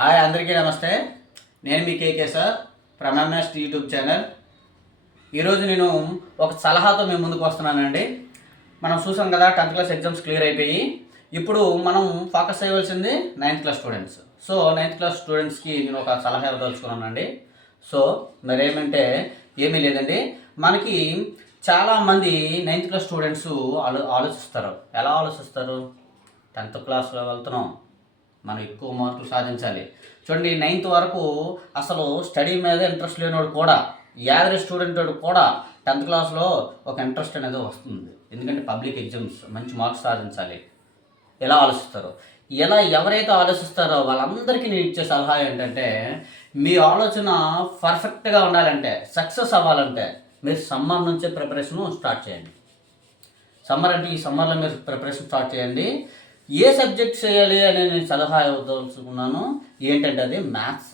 Hi అందరికీ నమస్తే. నేను మీ KK sir from MS YouTube channel. ఈరోజు నేను ఒక సలహాతో మేము ముందుకు వస్తున్నానండి. మనం చూసాం కదా 10th క్లాస్ ఎగ్జామ్స్ క్లియర్ అయిపోయి ఇప్పుడు మనం ఫోకస్ చేయవలసింది 9th class students. So 9th class స్టూడెంట్స్కి నేను ఒక సలహా ఇవ్వదలుచుకున్నానండి. సో మరేమంటే ఏమీ లేదండి, మనకి చాలామంది 9th క్లాస్ స్టూడెంట్స్ ఆలోచిస్తారు. ఎలా ఆలోచిస్తారు? 10th క్లాస్లో వెళ్తున్నాం, మనం ఎక్కువ మార్కులు సాధించాలి. చూడండి, 9th వరకు అసలు స్టడీ మీద ఇంట్రెస్ట్ లేనివాడు కూడా, యావరేజ్ స్టూడెంట్ వాడు కూడా 10th క్లాస్లో ఒక ఇంట్రెస్ట్ అనేది వస్తుంది. ఎందుకంటే పబ్లిక్ ఎగ్జామ్స్, మంచి మార్క్స్ సాధించాలి. ఎలా ఆలోచిస్తారు? ఎలా ఎవరైతే ఆలోచిస్తారో వాళ్ళందరికీ నేను ఇచ్చే సలహా ఏంటంటే, మీ ఆలోచన పర్ఫెక్ట్గా ఉండాలంటే, సక్సెస్ అవ్వాలంటే మీరు సమ్మర్ నుంచే ప్రిపరేషన్ స్టార్ట్ చేయండి. సమ్మర్ అంటే ఈ సమ్మర్లో మీరు ప్రిపరేషన్ స్టార్ట్ చేయండి. ఏ సబ్జెక్ట్ చేయాలి అని నేను సలహా ఇవ్వదలుచుకున్నాను ఏంటంటే అది మ్యాథ్స్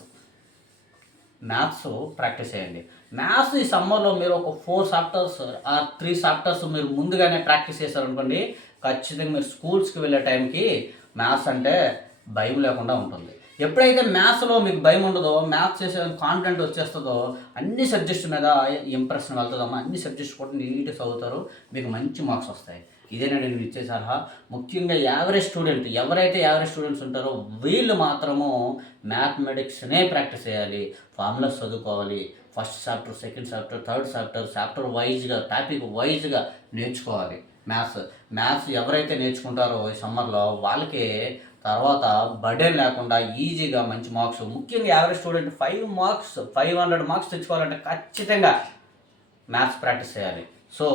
ప్రాక్టీస్ చేయండి. మ్యాథ్స్ ఈ సమ్మర్లో మీరు ఒక 4 చాప్టర్స్ ఆ 3 చాప్టర్స్ మీరు ముందుగానే ప్రాక్టీస్ చేశారనుకోండి, ఖచ్చితంగా మీరు స్కూల్స్కి వెళ్ళే టైంకి మ్యాథ్స్ అంటే భయం లేకుండా ఉంటుంది. ఎప్పుడైతే మ్యాథ్స్లో మీకు భయం ఉండదో, మ్యాథ్స్ చేసే కాన్ఫిడెంట్ వచ్చేస్తుందో, అన్ని సబ్జెక్ట్స్ మీద ఇంప్రెషన్ వెళ్తుందమ్మా, అన్ని సబ్జెక్ట్స్ కూడా నీట్గా చదువుతారు, మీకు మంచి మార్క్స్ వస్తాయి. ఇదేనండి నేను ఇచ్చే సలహా. ముఖ్యంగా యావరేజ్ స్టూడెంట్, ఎవరైతే యావరేజ్ స్టూడెంట్స్ ఉంటారో వీళ్ళు మాత్రము మ్యాథమెటిక్స్నే ప్రాక్టీస్ చేయాలి, ఫార్ములాస్ చదువుకోవాలి. First chapter, second chapter, third chapter వైజ్గా, టాపిక్ వైజ్గా నేర్చుకోవాలి. మ్యాథ్స్ ఎవరైతే నేర్చుకుంటారో ఈ సమ్మర్లో వాళ్ళకి తర్వాత బర్డెన్ లేకుండా ఈజీగా మంచి మార్క్స్, ముఖ్యంగా యావరేజ్ స్టూడెంట్ 500 మార్క్స్ తెచ్చుకోవాలంటే ఖచ్చితంగా మ్యాథ్స్ ప్రాక్టీస్ చేయాలి. సో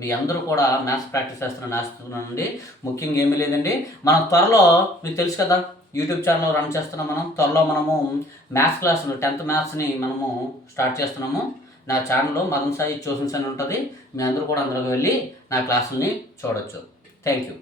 మీ అందరూ కూడా మ్యాథ్స్ ప్రాక్టీస్ చేస్తున్నానండి. ముఖ్యంగా ఏమీ లేదండి, మనం త్వరలో మీకు తెలుసు కదా యూట్యూబ్ ఛానల్ రన్ చేస్తున్నాం. త్వరలో మనము మ్యాథ్స్ క్లాసులు 10th మ్యాథ్స్ని మనము స్టార్ట్ చేస్తున్నాము. నా ఛానల్లో మదన్ సాయి ట్యూషన్స్ అని ఉంటుంది. మీ అందరూ కూడా అందులోకి వెళ్ళి నా క్లాసుల్ని చూడొచ్చు. Thank you.